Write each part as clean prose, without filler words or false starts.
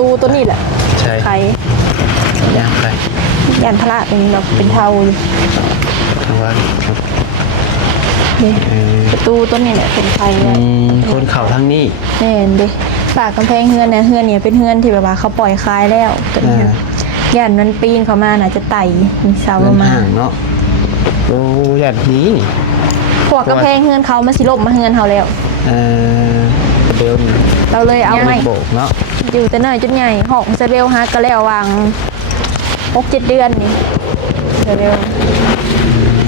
ตูตัวนี้แหละใช่ไข่ย่างไปยันพระเป็นแบบเป็นเทาอยู่ทางว่านี่ประตูตัวนี้แหละเป็นไข่คนเข่าทางนี้แน่นดิปากกำแพงเฮือนเนี่ยเฮือนเนี่ยเป็นเฮือนที่แบบว่าเขาปล่อยคายแล้วตัวนี้ยันมันปีนเข้ามาน่ะจะไต่มีเสาลงมาเนาะโอ้ยันนี้นี่พวกกำแพงเฮือนเขามาสิลบมาเฮือนเขาแล้วเบลเราเลยเอาไม่โบกเนาะอยู่แต่น้อยจนใหญ่หอกจะเบลฮะก็แล้ววาง6-7 เดือนนี่เร็ว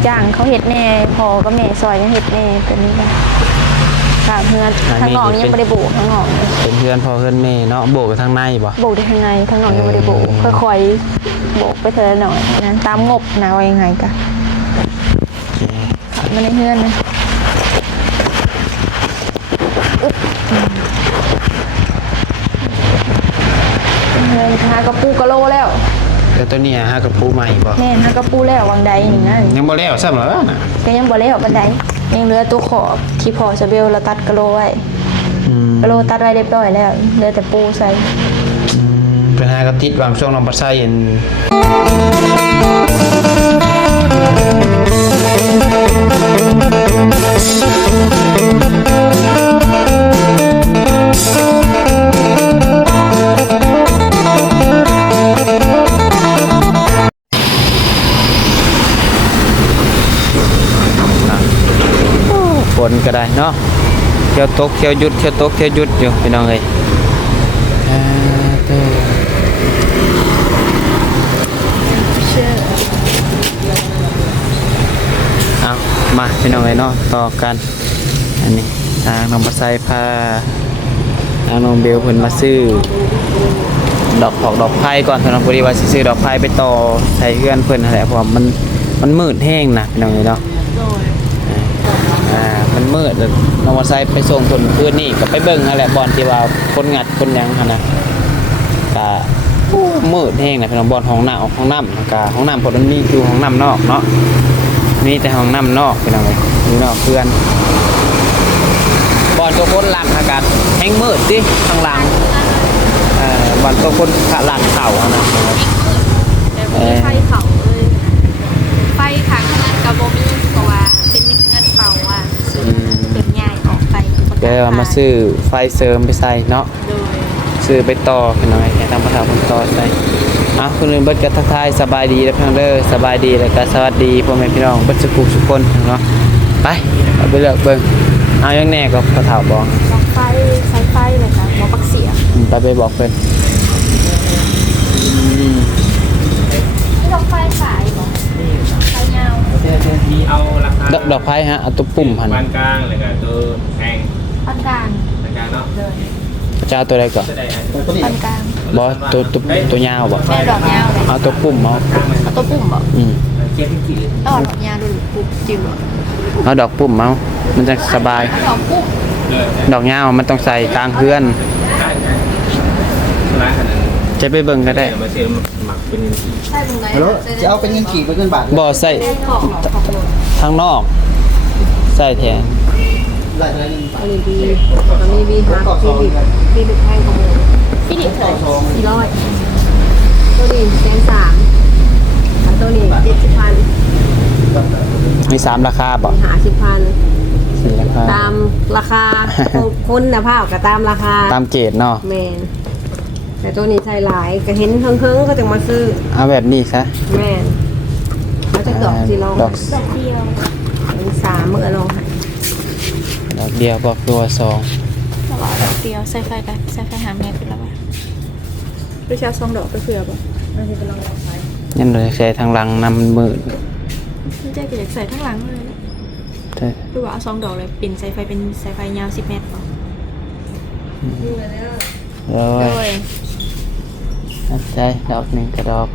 จ้างเขาเห็ดแน่พอก็แม่ซอยยังเห็ดแน่ตัวนี้กันค่ะเฮือนทางนอกยังไม่ได้โบกทางนอกเป็นเพื่อนพอเพื่อนแม่เนาะโบกทางในบ่โบกได้ทางในทางนอกยังไม่ได้โบกค่อยๆโบกไปเถอะหน่อยนะตามงบนะว่ายังไงกันมาในเฮือนนะเงินหากระปูกระโลแล้วแต่ตัวนี้ฮะกับปูใหม่บ่แน่หากระปูแล้ววางใดนี่นะยังบ่แล้วซ้ำเหรอน่ะก็ยังบ่แล้วบันไดยังเหลือตัวขอบที่พอจะเบลเราตัดกระโลไว้กระโลตัดไว้เรียบร้อยแล้วเหลือแต่ปูใส่เป็นหากระติดวางช่วงน้องปัสไซเห็นฝนก็ได้เนาะเที่ยวตกเที่ยวหยุดเที่ยวตกเที่ยวหยุดอยู่พี่น้องเอ้ยเอามาพี่น้องเอ้ยเนาะต่อกันอันนี้ทางน้องปัสไซพาทางน้องเบลเพิ่นมาซื้อดอกไผ่ก่อนพี่น้องพอดีว่าสิซื้อดอกไผ่ไปต่อใส่เฮือนเพิ่นนั่นแหละเพราะว่ามันมืดแห้งนะพี่น้องเอ้ยเนาะมันมืดน้องปัสไซไปส่งคนคืนนี่ก็ไปเบิ่งนั่นแหละบอลที่ว่าคนงัดคนยังหั่นน่ะก็มืดแห้งนะพี่น้องบอลห้องน้ำก็ห้องน้ำพอมันมีอยู่ห้องน้ำนอกเนาะมีแต่ห้องน้ำนอกพี่น้องเอ้ยอยู่นอกเพื่อนบอลตัวคนหลังอาการแห้งมืดสิข้างหลังบอลตัวคนหลังเข่านะไฟเผาเลยไฟขังกระโบมีเพราะว่าเป็นเงินเป่าอ่ะเป็นใหญ่ออกไปเดี๋ยวมาซื้อไฟเสริมไปใส่เนาะซื้อไปต่อพี่น้องให้ทำประทับคนต่อใส่คุณลุงเบิร์ดกับทักทายสบายดีแล้วพี่น้องเด้อสบายดีแล้วก็สวัสดีพ่อแม่พี่น้องเบิร์ดสุขคนเนาะไปเอาไปเลือกเบิ่งเอายังแน่ก็กระถาบอกไฟใช้ไฟเลยค่ะหมอปักเสียไปบอกเพิ่นดอกไฟขายหรอไฟยาวเอาราคาดอกไฟฮะเอาตัวปุ่มหันปานกลางแล้วก็ตัวแพงปานกลางเนาะจะเอาตัวใดก่อนปานกลางบอตัวยาวบ่แม่ดอกยาวเลยเอาตัวปุ่มเอาตัวปุ่มบ่เก็บกี่ดอกยาวดูปุ่มจิ๋วเอาดอกปุ่มเอามันจะสบายดอกปุ่มดอกยาวมันต้องใส่กลางเพื่อนจะไปเบิ่งก็ได้ฮัลโหลจะเอาเป็นเงินกี่เป็นเงินบาทบ่ใส่ทางนอกใส่แทนมีบีฮาร์ดมีดุแพงของพี่ดิบเลย400ตัวนี้130,000ตัวนี้70,000มี3ราคาบ่50,000 4ราคาตามราคาคุณภาพกับตามราคาตามเกรดเนาะแมนแต่ตัวนี้ใส่หลายก็เห็นเพิ่งก็จะมาซื้อเอาแบบนี้ซะแมนเขาจะดอกสีลองดอกเดียว3เมื่อลองดอกเดียวบอกตัว2ดอกเดียวใส่ไฟกันใส่ไฟหาแม่เป็นแล้วป่ะด้วยชา2 ดอกไปเผื่อป่ะไม่ใช่เป็นลองไฟยันเลยใส่ทางหลังนำมือไม่ใช่ก็อยากใส่ทั้งหลังเลยใช่ดูว่าเอา2 ดอกเลยปิ่นใส่ไฟเป็นใส่ไฟยาว10 เมตรป่ะเลยใช่ดอก1กระดอก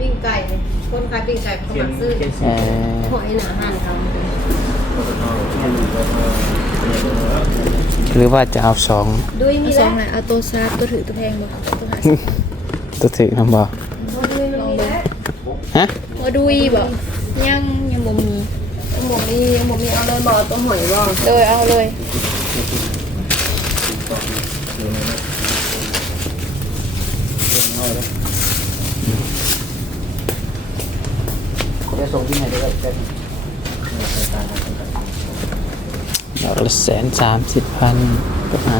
ปิ้งไก่คนขายปิ้งไก่เขามาซื้อหอยหนาหั่นเขาหรือว่าจะเอาด้วยมี2นะเอาตัวซาตัวถือตัวแพงบ่ตัวถือทำบ่ฮะมาดุยบ่ยังบ่มีเอาเลยบ่ตัวหอยบ่เลยเอาเลย จะส่งที่ไหนได้ก็ ดอกละ130,000กับ50,000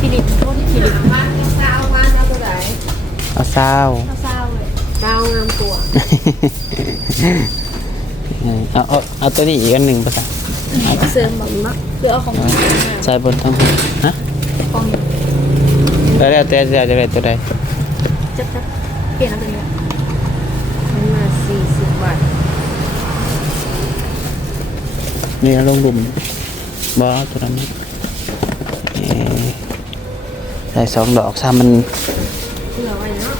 ฟิลิปต้นฟิลิป เอาเศร้า เศร้าเลย เอาตัวนี้อีกอันหนึ่งภาษา เสริมแบบมะคือเอาของ ใส่บนทั้งหัวฮะ กอง แล้วแต่จะได้ตัวใด จะเปลี่ยนอะไรเนี่ย มันมา40 บาท นี่ลงดุมบ่ตัวนั้นนี่ใส่2 ดอกซ้ำมัน เผื่อไว้เนาะ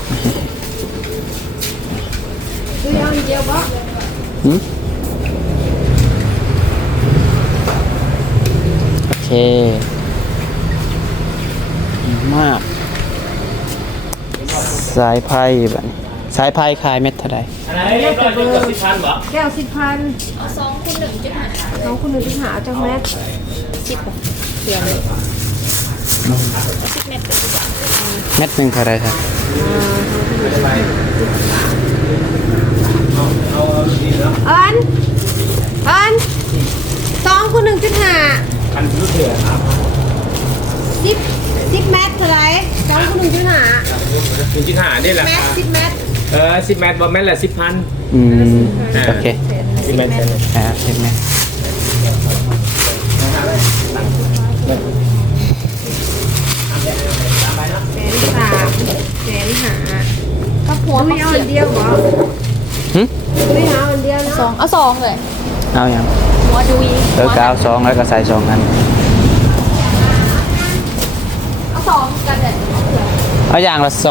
ซื้อเอาอันเดียวบ่ หืมโอเคมากสายไพ่แบบนี้สายไพ่คายเม็ดเท่าใด อะไรเรียบร้อยเป็น10,000บ่ แก้ว10,000 เอา2 คูณ 1 จุดหา น้องคุณนึงหาจังแม่ 10บาท เสียเลย 10 เมตรก็10 บาท เม็ดหนึ่งเท่าไรครับ เอาดีเนาะ อัน2คูณ 1.5 อันรู้เถื่อครับ 10เมตรเท่าไหร่2คูณ 1.5 1.5ได้รา เมต คาร 10เมตร 10 เมตรบ่แม่นละ 10,000 โอเค 10 เมตร เห็นไหม 130,000 ก็หัว ไม่เอาอันเดียวบ่ หึ ไม่เอาอันเดียวนะ 2เอา2เลย เอาอย่าง หัวดุย ก็เอา2แล้วก็ใส่2อัน เอา2กันเลย เอาอย่างละ2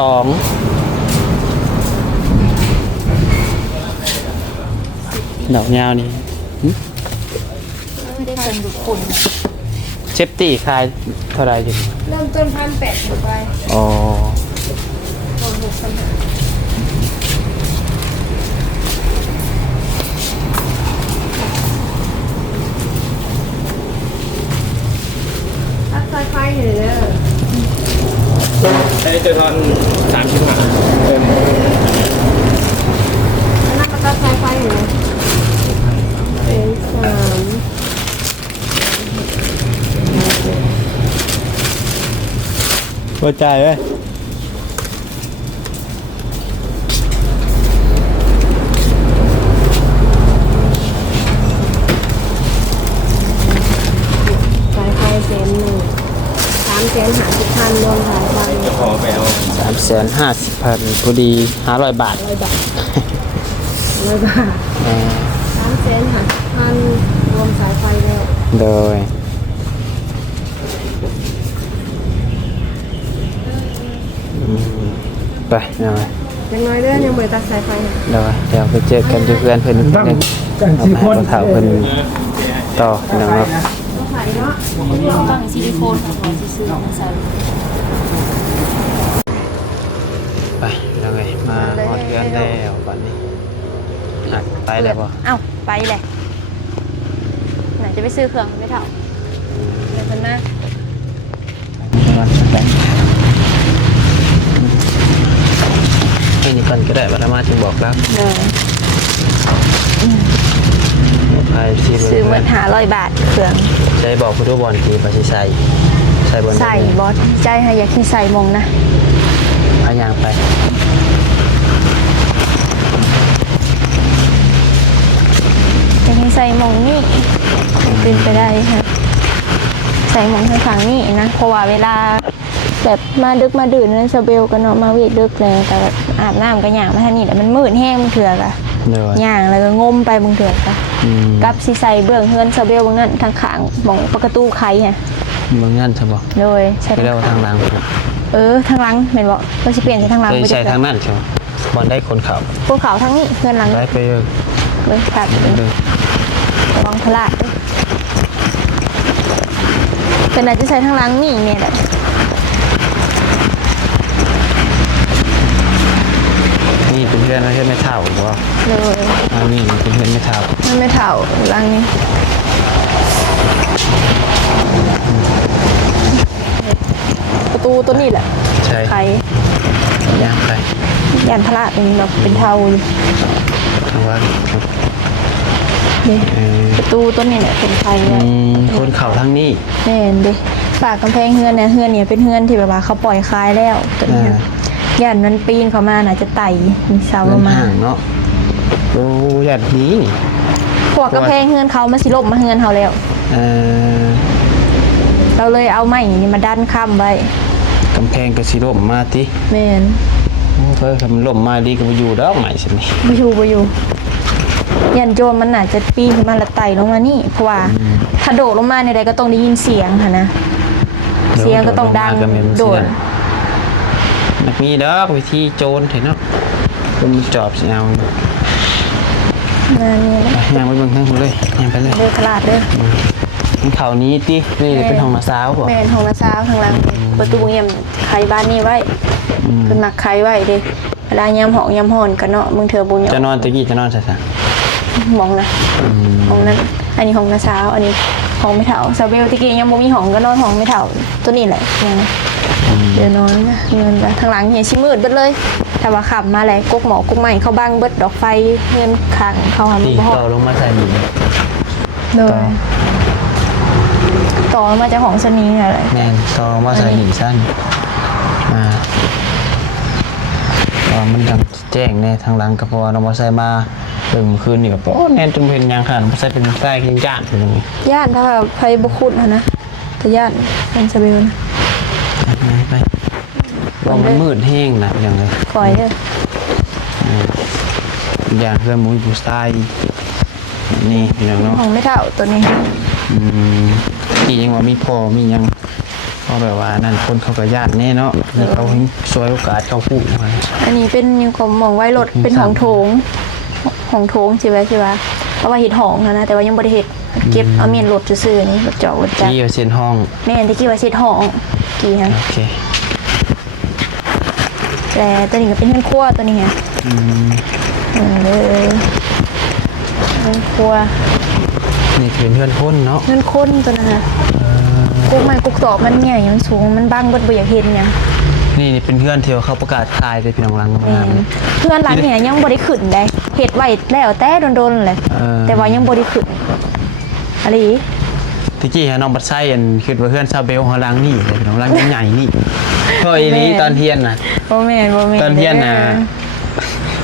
ดอกยาวนี่หึ ไม่ได้เป็นบุคคล เชฟตี้ขายเท่าไหรอยู่ เริ่มต้น1,800ไป อ๋อ ตัดสายไฟอยู่เด้อ ไอ้เจอทอน35 นั่นก็ตัดสายไฟอยู่เลยเป็น3 พอใจไหม สายไฟเส้นหนึ่ง350,000รวมสายไฟ จะขอไปเอา 350,000พอดี500 บาท 100 บาท อ่า 350,000รวมสายไฟแล้ว โดยไปเอาไว้ ยังน้อยเด้อยังบ่ได้ตัดสายไฟนะ เดี๋ยวไปเจอกันที่เพื่อนเพิ่นนึงเอามาให้เขาเพิ่นต่อนะครับ ต้องใส่เนาะ ตั้งซิลิโคนของเราซื้อมาใส่ ไปยังไงมาฮอดเพื่อนแล้วบัดนี้หักไปแล้วบ่ เอ้าไปเลยไหนจะไปซื้อเครื่องไม่เท่าเดี๋ยวกันนะ มาแบงให้นี่ก่อนก็ได้บัดมาจึงบอกแล้ว เลย ไปที่ ซื้อเหมือน500 บาทเครื่อง ใช้บอกผู้ดูบอลทีไปใส่บอล ใส่บอสใจให้อยากที่ใส่มงนะ เอายางไป อยากให้ใส่มงนี่เป็นไปได้ค่ะใส่มงทางฝั่งนี่นะเพราะว่าเวลาแบบมาดึกมาดื่นนั่นสเบลกันเนาะมาเวทดึกเลยแต่แบบอาบน้ำก็ย่างมาทางนี้แต่มันมืดแห้งมึงเถื่อกะ เดี๋ยว ย่างแล้วก็งมไปมึงเถื่อกะกับสีใส่เบื้องเฮือนสเบลบางนั้นทางขางมองประตูไขฮะ มึงงั้นใช่ป่ะ โดยใส่ เรียกว่าทางหลัง ทางหลังเห็นบอกเราจะเปลี่ยนใส่ทางหลัง เคย ไป ใช้ทางนั้นใช่ไหมบอลได้คนขับ พวกเขาทั้งนี้เพื่อนหลัง ได้ไปเลย เลยครับ เลย ระวังพลาดด้วยเป็นอาจจะใช้ทางหลังนี่เนี่ยแหละ นี่เป็นเพื่อนไม่ใช่ไม่เท่าหรือว่า เลย อันนี้เป็นเพื่อนไม่เท่า มันไม่เท่าหลังนี้ ตัวนี้แหละ ใช่ ไข่ ย่างไป ยันพระเป็นแบบเป็นเทาอยู่ ทางว่า นี่ประตูตัวนี้เนี่ยเป็นไข่เนี่ย คนเข่าทั้งนี้ แม่นเด้ปากกำแพงเฮือนเนี่ยเฮือนเนี่ยเป็นเฮือนที่แบบว่าเขาปล่อยคายแล้วตัวนี้ยันมันปีนเข้ามาน่ะจะไต่มีเสาล เงิ ง น มา ห่างเนาะโอ้ยาดนี้ พวกกำแพงเฮือนเขามาสิลบมาเฮือนเขาแล้ว เออ เราเลยเอาไม้นี่มาดันค้ำไว้ กำแพงกระสีล่มมาติ แม่น เพิ่นคำล่มมาดีก็บ่อยู่ดอกใหม่สินี่ บ่อยู่ยันโจรมันน่าจะปีนขึ้นมาแล้วไต่ลงมานี่เพราะว่าถ้าโดดลงมาในใดก็ต้องได้ยินเสียงค่ะนะเสียงก็ต้องดังโดด นักมีดอกวิธีโจรเห็นเนาะคนมันจอบสิเอา นั่นนี่แหละ ย่างไปเบิ่งทางพุ่นเลยย่างไปเลย เด้อตลาดเด้อ มันเขานี้ตินี่เป็นห้องน้าสาวบ่ แม่นห้องน้าสาวข้างหลังประตูเยี่ยมไขบ้านนี่ไว้เพิ่นมักไขไว้เด้เวลายามหอกยามฮ้อนก็เนาะมึงเถื่อบ่ย จะนอนตะกี้จะนอนซะ มองนะห้องนั้นอันนี้ห้องน้าสาวอันนี้ห้องไม่เฒ่าซาเบลตะกี้ยังบ่มีห้องก็นอนห้องไม่เฒ่าตัวนี้แหละเนี่ยเดี๋ยวนอนนะเงินไปทางหลังเหียชิมืดเบิดเลยแต่ว่าขับมาแหละกกหมอกกใหม่เข้าบ้างเบิดดอกไฟเงินขังเข้าหา นี่ บ่ฮอ ต่อ ด ลงมาใส่หนี เลยต่อมาจากของชนีอะไร แม่นต่อลงมาใส่หนีสั้นมันดังแจ้งในทางหลังก็พอเรามาใส่มาเบิ่งคืนนี่ก็โอ้แน่นจนเป็นยางขาดมาใส่เป็นใต้กินย่านเป็นอย่างนี้ ย่านถ้าไฟบุคุดนะแต่ย่านเป็นซาเบลนะ ไปว่ามันมืดแห้งนะอย่างเลย คอยเด้อ อย่างเพื่อนมุ้ยบูสไตล์นี่อย่างเนาะ ของไม่เท่าตัวนี้ ที่ยังว่ามีพอมียังเพราะแบบว่านั่นคนเขาก็ญาติแน่เนาะนี่เขาสวยโอกาสเขาพูดมา อันนี้เป็นยังของมองไว้รถเป็นของโถงของโถงใช่ไหมเพราะว่าเห็ดหองนะแต่ว่ายังบริเห็ดเก็บเอาเมียนรถซื่อๆนี่รถเจาะรถจักร ที่อยู่เส้นห้อง แม่นที่กี่ว่าเห็ดหองกี่ฮะ โอเค แต่ตัวนี้ก็เป็นเงินครัวตัวนี้ฮะเลยเงินครัว นี่เป็นเพื่อนคนเนาะ เงินข้นตัวนั้นฮะกุ๊กไม้กุ๊กตอกมันใหญ่มันสูงมันบังเบิดบ่อยากเห็นเนี่ย นี่เป็นเพื่อนที่เขาประกาศขายเลยพี่น้องรัง แม่นเพื่อนร้านเนี่ยยังบ่ได้ขึ้นได้เฮ็ดไว้แล้วแต่โดนๆเลยแต่ว่ายังบ่ได้ขึ้นอะไรอีก ที่กี้น้องบัดไส้อันคือว่าเพื่อนซาเบลของรังนี่เลยพี่น้องรังใหญ่นี่พออีนี้ตอนเทียนน่ะ บ่แม่น ตอนเทียนน่ะ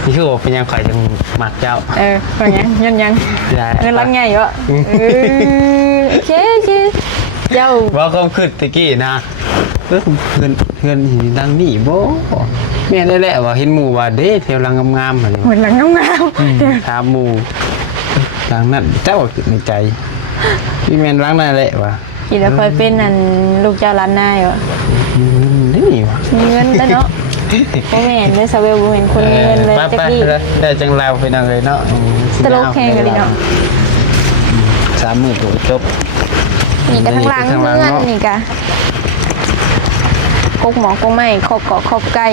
นี่คือว่าเป็นยังข่อยจังหมักเจ้า ว่าไงเงินยัง ได้ เงินรังใหญ่วะโอเคเจ้า ว่าเขาขึ้นตะกี้นะเพื่อนหินดังนี่บ่แม่นแหละว่าเห็นหมู่ว่าเด้แถวรังงามๆอะไร เหมือนรังงาม ถามหมู่รังนั้นเจ้าก็คิดในใจพี่แม่นรังนั่นแหละว่ะ ๆอีแล้วค่อยเป็นนั่นลูกเจ้าร้านนายวะ นี่ว่ะ มีเงินแล้วเนาะบ่แม่นเลยซาเวลบ่แม่นคนมีเงินเลย ไป จัก ไป ดี เลยได้จังลาวไปนั่งเลยเนาะ ตลกแข่งกันดิเนาะ 30,000ตัวจบ นี่ก็ทั้งหลัง ทางหลัง เงิน เนาะ นี่ก็กกหมอกกไม้ครอบเกาะครอบไก่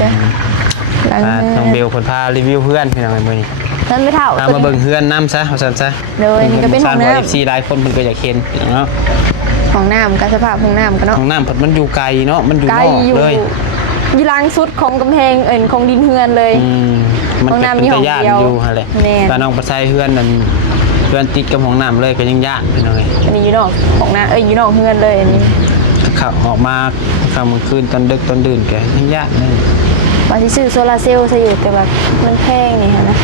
จ้ะหลัง น้องเบลคนพารีวิวเพื่อนพี่น้องมื้อนี้ นั่นไม่เท่า มาเบิ่งเพื่อนน้ำซะเอาซั่นซะ เลยนี่ก็เป็นห้องน้ FC หลายคนเพิ่นก็อยากเห็นเนาะ ำห้องน้ำกับสภาพห้องน้ำกันเนาะ ห้องน้ำเพิ่นมันอยู่ไกลเนาะมันอยู่ ไกล นอก อยู่ เลย อยู่หลังสุดของกำแพงของดินเฮือนเลย มัน ห้อง ก็ น้ำ เป็น มีห้อง ญาติ เดียว อยู่หั่นแหละ แม่น บ้านน้องปลาไส้เพื่อนนั่นเพื่อนติดกับห้องน้ำเลยก็ยังญาติพี่น้องเอ้ย อันนี้อยู่นอกของน้ำอยู่นอกเฮือนเลยอันนี้ ขับออกมาค่ำกลางคืนตอนดึกตอนดื่นแกยังญาติเลย ว่าสิซื้อโซลาร์เซลล์ซะอยู่แต่ว่ามันแพงนี่ฮะนะ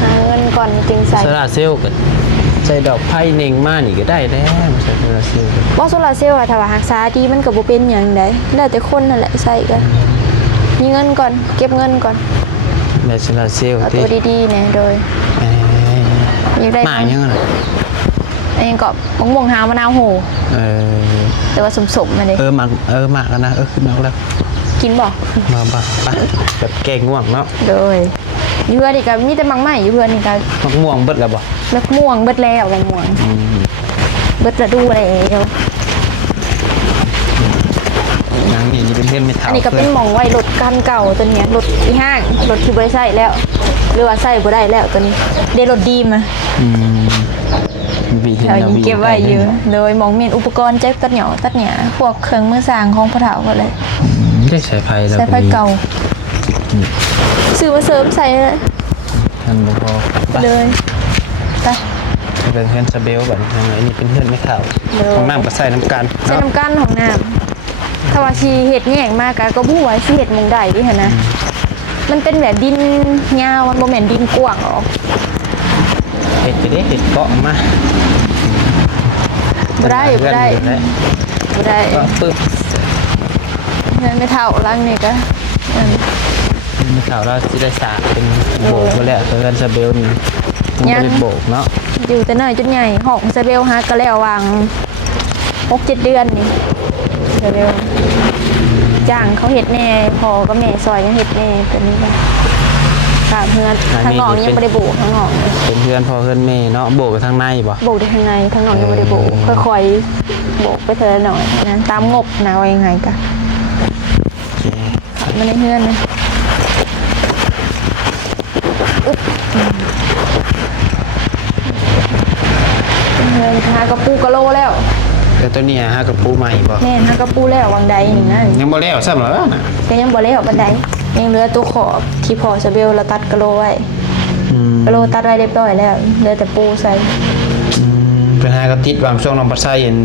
หาเงินก่อนจึงใส่ โซลาร์เซลล์ก็ใส่ดอกไผ่เน่งมานี่ก็ได้แล้วใส่โซลาร์เซลล์ ว่าโซลาร์เซลล์อะถ้าว่ารักษาดีมันก็บ่เป็นหยังได้แล้วแต่คนนั่นแหละใส่กันมีเงินก่อนเก็บเงินก่อน ได้โซลาร์เซลล์ เอา ที่ ตัวดีๆเนี่ยโดยอยากได้ หมายังไง อันนี้ก็มะม่วงหาวมะนาวโห เออ แต่ว่าสมๆมาเลย หมักหมักแล้วนะขึ้นมาแล้ว กินบ่ มาบ้าไปแบบแกงง่วงเนาะ โดยอยู่เพื่อนนี่ก็มีแต่มังใหม่อยู่เพื่อนนี่ก็ มะม่วงเบิดแล้วบ่ มะม่วงเบิดแล้วมะม่วงเบิดระดูแล้ว นางนี่เป็นเพื่อนไม่เท่า อันนี้ก็เป็นหม่องไว้รถคันเก่าตัวเนี้ยรถที่ห้างรถที่บ่ได้ใช้แล้วหรือว่าใช้บ่ได้แล้วตัวนี้ได้รถดีมา ด วีเห็น แถว นา ยัง วี เก็บไว้อยู่โดยมองเมียนอุปกรณ์เจ็บตัดเหนียวตัดเนี่ยพวกเครื่องมือสร้างของพ่อเฒ่าก็เลย ได้สายไฟแล้ว ใช้ไฟเก่าซื้อมาเสริมใส่เลย ทำบ่พอ ไปเลยไป เป็นเพื่อนสเบลแบบทางไหนนี่เป็นเพื่อนไม่ข่าว เด้อ ของน้ำก็ใส่น้ำกัน ใช้น้ำกั้นของน้ำถ้าว่าชีเห็ดแยกมากก็บู้ไว้ชีเห็ดหมงได้ดิเห็นนะมันเป็นแบบดินยาวมันโมเมนดินกว้างหรอก เห็ดไปได้เห็ดเกาะมา บ่ได้บ่ได้บ่ได้ ก็ปึ๊บ ไม่เท่าลังนี่ก็อืม ไม่ข่าวเราจะได้สาเป็นโบกมาแล้วเพื่อนสเบลนี่มันไม่ได้โบกเนาะ อยู่แต่น้อยจนใหญ่หอกสเบลฮะก็แล้ววาง6-7 เดือนนี่สเบลจ้างเขาเห็ดแน่พอก็แม่ซอยยังเห็ดแน่ตัวนี้ก็ค่ะเพื่อนทางนอกยังไม่ได้โบกทางนอกเลย เป็นเพื่อนพ่อเพื่อนแม่เนาะโบกไปทางในบ่ โบกได้ทางในทางนอกยังไม่ได้โบกค่อยๆโบกไปเถอะหน่อยนะตามงบนะว่ายังไงกัน โอเค มันในเพื่อนนะเงินหากระปูกระโลแล้ว แล้วตัวเนี้ฮะกับปูใหม่บ่ แม่นหากระปูแล้ววังใดนี่นะ ยังบ่แล้วซ้ำเหรอน่ะ ก็ยังบ่แล้วบันไดยังเหลือตัวขอบที่พอสเบลเราตัดกระโลไว้ อืม กระโลตัดไว้เรียบร้อยแล้วเหลือแต่ปูใส่ เป็นฮะกับติดวางช่วงน้องปัสไซเห็น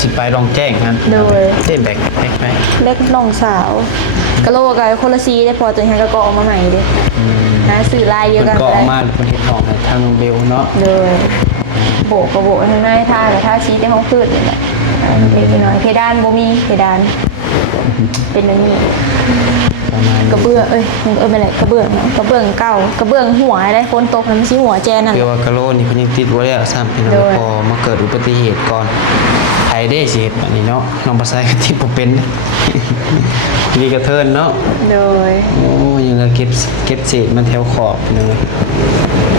สิไปลองแจ้งกัน โดย เต้นแบกไป เล็กน้องสาวกระโลกับคนละซีได้พอตัวนี้ก็ออกมาใหม่เด้นะสื่อลายเดียวกัน ก็อ เล อก ย มาเป็นเห็ดหอมในทางเบลเนาะ เลยโบกกับโบกทางในท่ากับท่าชี้ในห้องพืชนี่แหละเล็กน้อยเพดานบ่มีเพดานเป็นอย่างนี้ ประมาณ กระเบื้องไม่ไรกระเบื้องเนาะกระเบื้องเก่ากระเบื้องหัวอะไรฝนตกมันไม่ใช่หัวแจนั่น เรียกว่ากะโลนี่เพิ่นยังติดไว้แล้วซ้ำเป็น โดย พอมาเกิดอุบัติเหตุก่อนไทยได้สิเฮ็ดแบบนี้เนาะน้องปัสไซก็ติดบ่เป็น นี่กระเทินเนาะ โดย โอ้ยังก็เก็บเศษมันแถวขอบเนาะ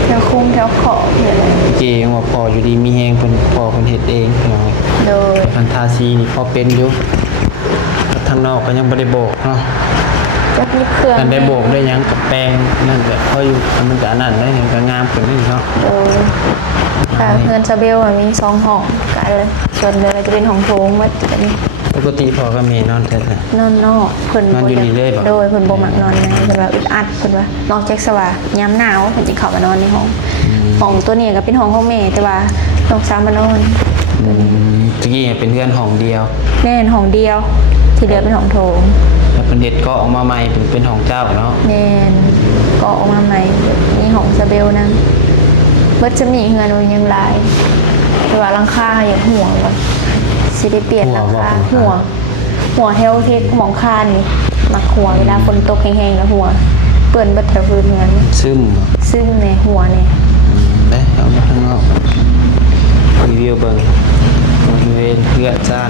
แถวคุ้มแถวขอบเนี่ยแหละ เจยังว่าพออยู่ดีมีแฮงเพิ่นพอเพิ่นเฮ็ดเองเนาะ โดย พันทาซีนี่พอเป็นอยู่ทางนอกก็ยังบ่ได้โบกเนาะ จักยิบเครื่อง นั่นได้โบกได้หยังกับแปลงนั่นแบบพออยู่มันก็อันนั้นได้หยังก็งามขึ้นนี่เนาะ โดยค่ะเงินซาเบลมี2 ห้องกันเลยส่วนเดือนจะเป็นห้องโถงวัดจะมี ปกติพอก็มีนอนแท้ นอนนอกเพิ่น นอนอยู่นี่เลยบ่ โดยเพิ่นบ่มักนอนในเพิ่นว่าอึดอัดเพิ่นว่านอกจากสว่ายามหนาวเพิ่นสิเข้ามานอนในห้องห้องตัวนี้ก็เป็นห้องของแม่แต่ว่าน้องสาวมานอน ตะกี้เป็นเพื่อนห้องเดียว แม่นห้องเดียว ที่เหลือเป็นห้องโถง แล้วเป็นเด็ดก็ออกมาใหม่เป็นห้องเจ้าเนาะ แม่นก็ออกมาใหม่มีห้องซาเบลนำเบิดจะมีเฮือนมันยังหลายแต่ว่าหลังคาอย่างห่วงว่าสิได้เปลี่ยนหลังคาหัวแถวเทคหมองคานี่มักหัวเวลาฝนตกแห้งๆแล้วหัวเปื้อนเบิดแถวพื้นเฮือน ซึมบ่ ซึ่งในหัวเนี่ย ได้เอามาข้างนอกรีวิวเบิ่งบริเวณเพื่อนจ้าน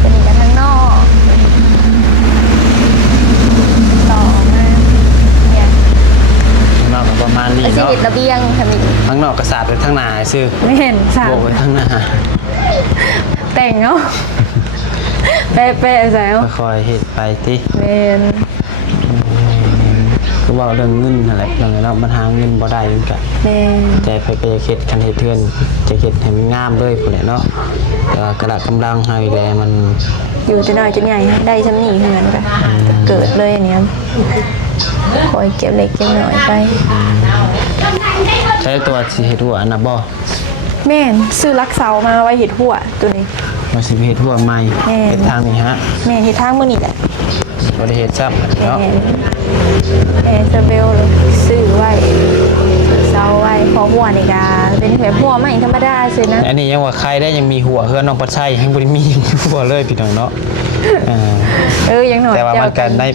เป็นกันข้างนอกต่อมาเนี่ย ข้างนอกก็ประมาณนี้ แล้วชี เนาะ วิตระเบียงทำอีก ข้างนอกก็สาดไปทางหน้าซื่อ ไม่เห็นสาม โบกไปทางหน้า แต่งเนาะเป๊ะๆใส่เนาะ ค่อยๆเฮ็ดไปติ เมน ก็เว้าเรื่องเงินนั่นแหละเรื่องเนาะมันหาเงินบ่ได้เหมือนกัน เมน ใจไปก็จะเฮ็ดคันเฮ็ดเทือนจะเฮ็ดให้มันงามเลยพุ่นแหละเนาะแต่ว่ากระดาษกำลังเฮาอีแลมัน อยู่จะน้อยจนใหญ่ได้ชั้นหนีเหมือนกันเกิดเลยอันเนี้ยคอยเก็บเล็กเก็บน้อยไป ใช้ตัวสิเฮ็ดหัวอันน่ะบ่ แม่นซื้อลักเสามาไว้เห็ดหัวตัวนี้ ว่าสิเฮ็ดหัวใหม่ แม่ เฮ็ดทางนี้ฮะ แม่เห็ดทางมื้อนี้แหละ บ่ได้เฮ็ดซ้ำ แม่ เนาะ แม่ซาเบลเลยซื้อไว้เสาไว้พอหัวนี่กาเป็นแบบหัวใหม่ธรรมดาซื้อนะ อันนี้ยังว่าใครได้ยังมีหัวเฮือนน้องปัดไส้ยังบ่ได้มีหัวเลยพี่น้องเนาะยังหน่อย แต่ว่ามันก็ได้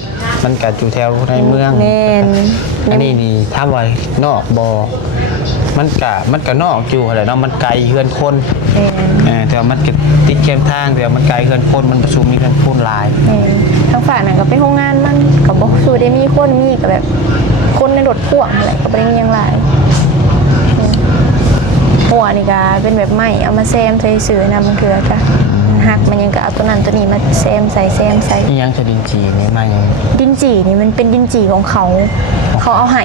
มันก็อยู่แถวในเมือง แม่น อันนี้นี่ถามว่านอกบ่มันก็นอกอยู่แหละเนาะมันไกลเฮือนคน แม่น แต่ว่ามันก็ติดเข้มทางแต่ว่ามันไกลเฮือนคนมันประชุมมีเฮือนคนหลาย แม่นทางฝ่ายนั้นก็เป็นโรงงานมันก็บ่สู้ได้มีคนมีก็แบบคนในรถพ่วงอะไรก็บ่ได้มีหยังหลายหัวนี่ก็เป็นแบบใหม่เอามาแซมใส่เสื้อนำมันคือจ้ะ หักมันยังก็เอาตัวนั้นตัวนี้มาแซมใส่ นี่ยังจะดินจีนี่มายัง ดินจีนี่มันเป็นดินจีของเขาเอาให้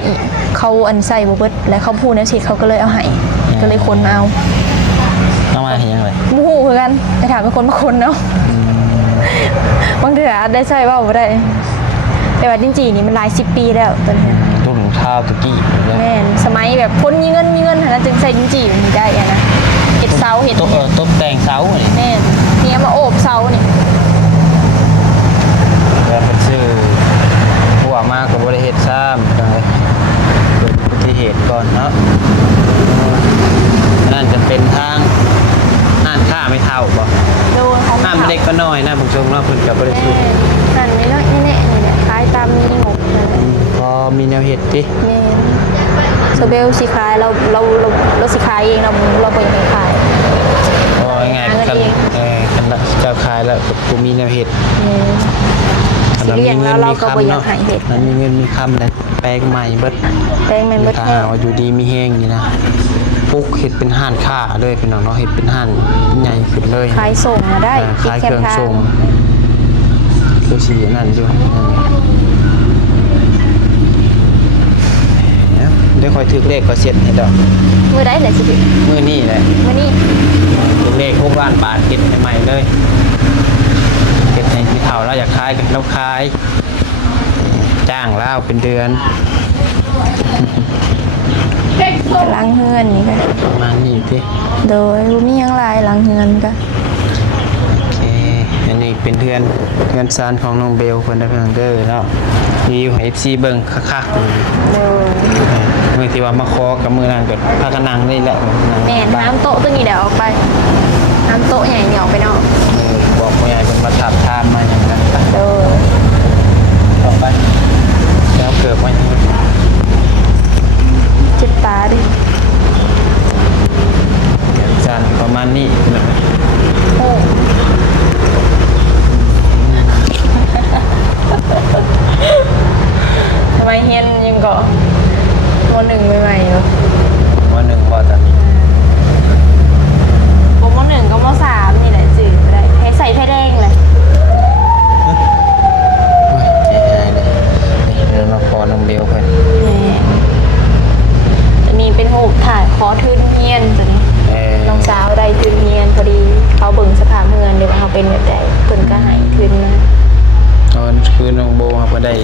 เขาอันใส่บ่เบิดแล้วเขาพูดแนวสิเขาก็เลยเอาให้ก็เลยคนมาเอา ต้องมาเห็นยังไง บ่ฮู้คือกันไปถามเป็นคนมาคนเนาะบางเทื่ออาจได้ใส่เว้าบ่ได้แต่ว่าดินจีนี่มันหลาย10 ปีแล้วตัวนี้ ตัวถุงเท้าตะกี้เนี่ย แม่นสมัยแบบคนมีเงินหั่นนะจึงใส่ดินจีมันได้อะนะเฮ็ดเสาเฮ็ด ตบแต่งเสาเนี่ย แม่นเนี่ยมาโอบเสานี่ แล้วมันชื่อหัวมากกับบริเหตุซ้ำเลยที่เหตุก่อนเนาะนั่นจะเป็นทางห้านค่าไม่เท่าบ่ โดนเขา ห้ามเล็กก็น้อยนะผมชมเนาะเพิ่นกับบริสุทธิ์ นั่นนี่เนาะนี่แน่นี่แหละคล้ายตามมีหมกนั่นแหละ พอมีแนวเหตุติ แม่สเบลสิขายเราสิขายเองเราบ่อยากให้ขาย พอง่ายๆกันกันเจ้าขายแล้วกูมีแนวเหตุ สิเลี้ยงแล้วเราก็บ่อยากให้เฮ็ด มันมีเงินมีคำแล้วแปลงใหม่เบิด แตงแม่นเบิด ถ้า แท้ หาว่าอยู่ดีมีแห้งนี่นะปุ๊กเห็ดเป็นห่านค่าเลยเป็นน้องเนาะเห็ดเป็นห่านใหญ่ขึ้นเลย ขายส่งมาได้ ขายเครื่องส่งคือสีนั่นอยู่เดี๋ยวคอยถึกเลขก็เสร็จให้ดอก มื้อใดแหละสิพี่ มื้อนี้แหละ มื้อนี้ ถึกเลข6 ล้านบาทเก็บใหม่ๆเลยเก็บในที่เท่าเราอยากขายกันเราขายจ้างแล้วเป็นเดือน ล้างเฮือนนี่ก็ ประมาณนี้สิ โดยบ่มีหยังหลายล้างเฮือนก็ โอเคอันนี้เป็นเพื่อนซานของน้องเบลเพิ่นได้เพิ่นเด้อแล้วรีวิวให้ FC เบิ่งคักๆ โดย เมื่อที่ว่ามาคอกับมือนั่นก็พากันนั่งนี่แหละนั่ง แม่น บ้าน น้ำโต๊ะตัวนี้เดี๋ยวออกไปน้ำโต๊ะใหญ่นี่ออกไปนอก บอกผู้ใหญ่เป็นมาถับทานมาอย่างนั้น โดย ต่อไปแล้วเกิดมาอย่างนั้น จิตตาดิ จานประมาณนี้นะ โอ้ทำไมเฮียนยังเกาะมหนึ่งใหม่ๆอยู่ วันหนึ่งพอตอนนี้ ผมมหนึ่งก็มสามนี่แหละจืดไปได้ให้ใส่ไฟแดงเลย โอ้ยใจหายเลยนี่เดี๋ยวมาคอน้องเบลเพิ่น ตัวนี้เป็นหูถ่ายคอทืนเฮียนตัวนี้น้องสาวได้ทืนเฮียนพอดีเขาเบิ่งสภาพเฮือนเดี๋ยวเขาเป็นแบบใดเพิ่นก็ให้ทืนมา ตอนคืนน้องโบมาก็ได้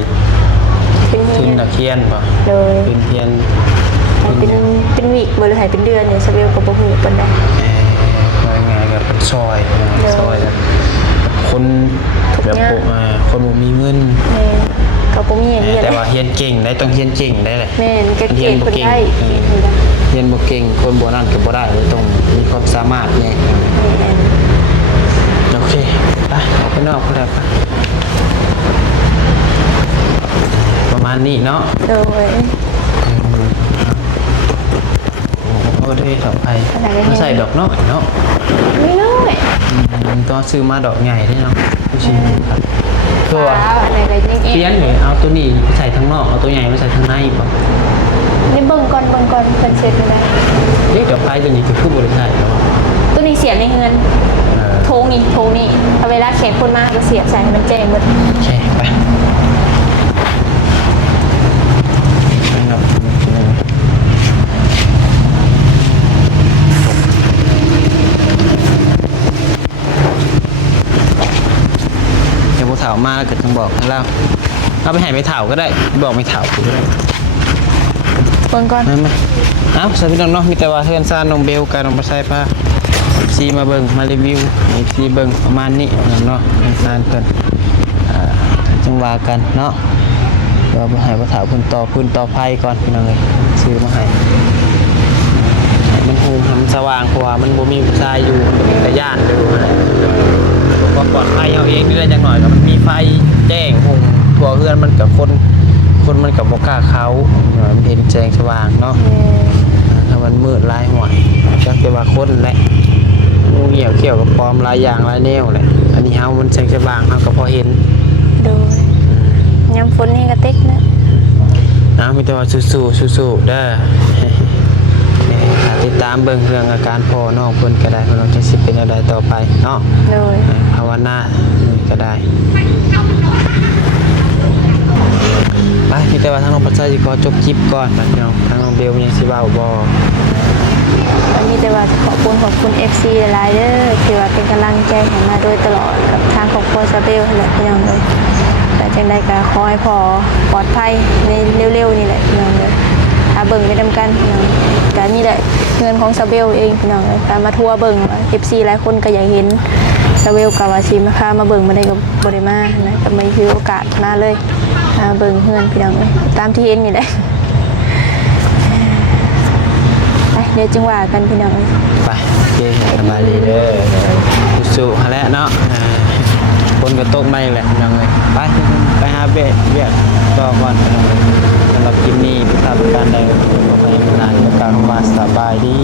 เป็นเฮี ขึ้น ยน ตะเคียนป่ะ เลย ขึ้นเทียน เป็นวีกบ่หรือให้เป็นเดือนเนี่ยสเวลก็บ่ฮู้ปานใด ว่าไงกับซอยซอยแบบคนแบบพวกคนบ่มีเงิน แม่ก็บ่มีอย่างนี้ แต่ แห ว่า ละ เฮียนเก่งได้ต้องเฮียนเก่งได้เลย แม่นก็เก่งเพิ่นได้ เฮียนบ่เก่งคนบ่นั่นก็บ่ได้เลยต้องมีความสามารถไงโอเคไปออกไปนอกก็ได้ปะประมาณนี้เนาะ โดย โอ้ได้ดอกไผ่มาใส่ดอกน้อยเนาะ ไม่น้อย ต้องซื้อมาดอกใหญ่ได้เนาะผู้ชิมครับตัว อันไหนก็ยัง เปลี่ยนเลยเอาตัวนี้ไปใส่ทั้งนอกเอาตัวใหญ่มาใส่ทั้งในป่ะ นี่เบิ่งก่อนเพิ่นเช็ดได้ เด็กดอกไผ่ตัวนี้คือบริษัทแล้ว ตัวนี้เสียบในเฮือนโถงนี่เอาเวลาแขกคนมาก็เสียบใส่ให้มันแจ้งหมด โอเคไปเนาะเดี๋ยวผู้เฒ่ามาแล้วก็ต้องบอกให้เราเอาไปให้ไม่เฒ่าก็ได้บอกไม่เฒ่าก็ได้ เบิ่งก่อน นั่นไหมเอ้าสวัสดีน้องๆมีแต่ว่าเฮือนซ่านน้องเบลกับน้องปลาไซพาซีมาเบิ่งมารีวิวซีเบิ่งประมาณนี้เนาะเฮือนซ่านเพิ่นจังว่ากันเนาะเดี๋ยวไปให้ผู้เฒ่าเพิ่นต่อพื้นต่อไฟก่อนพี่น้องเอ้ยซื้อมาให้มันฮูมให้มันสว่างเพราะว่ามันบ่มีผู้ชายอยู่มันก็เป็นตะย่านดูให้ความปลอดภัยเอาเองนี่ได้จังหน่อยก็มันมีไฟแจ้งหุงทั่วเฮือนมันกับคนมันกับบกล้าเขามันเห็นแจ้งสว่างเนาะถ้ามันมืดลายหัวจักจะว่าคนแหละงูเหี่ยวเขี้ยวกับปลอมลายอย่างลายแนวแหละอันนี้เฮามันแสงสว่างเฮาก็พอเห็น โดยยามฝนนี่ก็เต็กนะ มีแต่ว่าสู้ๆเด้อ ติด ตามเบิ่งเรื่องอาการพ่อน้องเพิ่นก็ได้เพิ่นว่าจะสิเป็นอะไรต่อไปเนาะ เลย ภาวนาก็ได้ไปมีแต่ว่าทางน้องปัจจัยขอจบคลิปก่อนนะพี่น้องทางน้องเบลยังสิเว้าบ่ อันนี้แต่ว่าขอบคุณ FC หลายๆเด้อที่ว่าเป็นกำลังใจให้มาโดยตลอดกับทางครอบครัวซาเบลนั่นแหละพี่น้องเลยแต่จังใดก็ขอให้พ่อปลอดภัยในเร็วๆนี่แหละพี่น้องเลยเบิ่งไปนำกันพี่น้องการนี่แหละเงินของซาเบลเองพี่น้องเลยการมาทัวร์เบิ่ง FC หลายคนก็อยากเห็นซาเบลกับว่าสิมาพามาเบิ่งมาได้ก็บ่ได้มานะก็ไม่ถือโอกาสมาเลยมาเบิ่งเฮือนพี่น้องเลยตามที่เห็นนี่แหละไปเดี๋ยวจังหวะกันพี่น้องเลย ไปโอเคสบายดีเด้อสู้ๆหาแล้วเนาะคนก็ตกมาอีกแหละพี่น้องเอ้ยไปหาเบียดต่อก่อนพี่น้องเอ้ยสำหรับคลิปนี้พิธาเป็นการใดก็ขอให้ทุกท่านมีการมาสบายดี